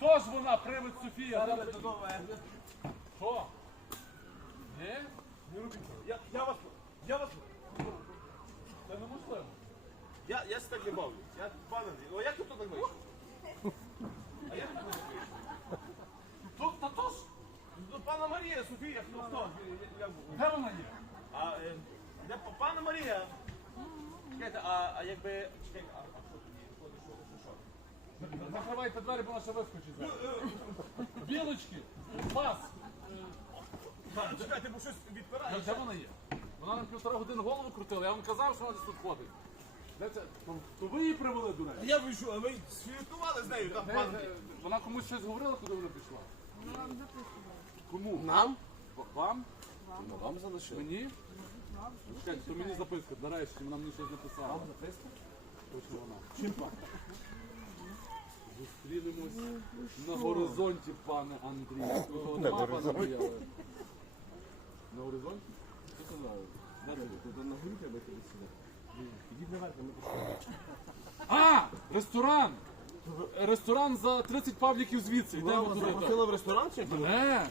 Ось вона, привид Софія. Що? Ні? Не робіть цього. Я, я вас, я вас, Це неможливо. я, я себе так не бавлю. Я, пане ну як тут так вийшов? А як тут так вийшов? Тут, та то ж, ну, пана Марія, Софія, хто, хто? Я- я- Де вона є? А, е, де па- пана Марія? Чекайте, а, а якби, чекайте, а, а що тоді, виходить, що, що, що? Закривайте двері, бо вона ще вискочить. Білочки, пас. Чекайте, бо щось відпирає. Де вона є? Вона нам півтора години голову крутила, я вам казав, що вона десь тут ходить. Де це? То, то ви її привели до неї? я вийшов, а ви сфілітували з нею, там Де- де- Вона комусь щось говорила, куди вона пішла? Кому? Нам? В- Вам? Ну, вам залишили. Мені? Чекайте, то мені записка, нарешті, вона мені щось написала. Вам записка? Точно вона. Чим пахне? Зустрінемось на горизонті, пане Андрій. На горизонті. На горизонті? Що це знаю? Де ти? Ти на горі треба тебе сюди. Ідіть наверх, ми пішли. А! Ресторан! Ресторан за 30 павліків звідси. Йдемо Вона туди. запросила в ресторан чи? Не!